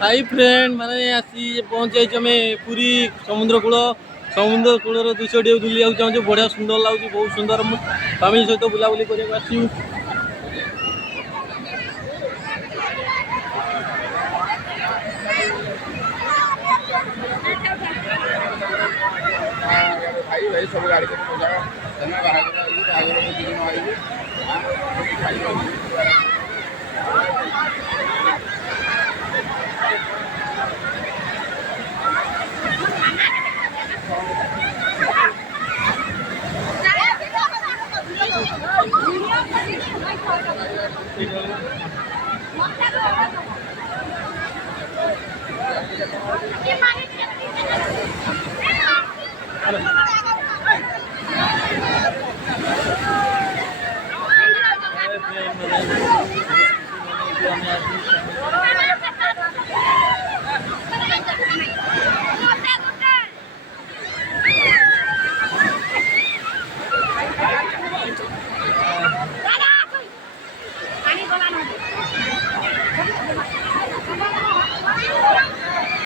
high friend मैंने आसी पहुँच जाइए पूरी समुद्र कूलर दृश्य टे बुला चाहूँ बढ़िया सुंदर लगुच बहुत सुंदर फैमिली सहित बुलाबुली करने आसू भाई भाई सब गाड़ी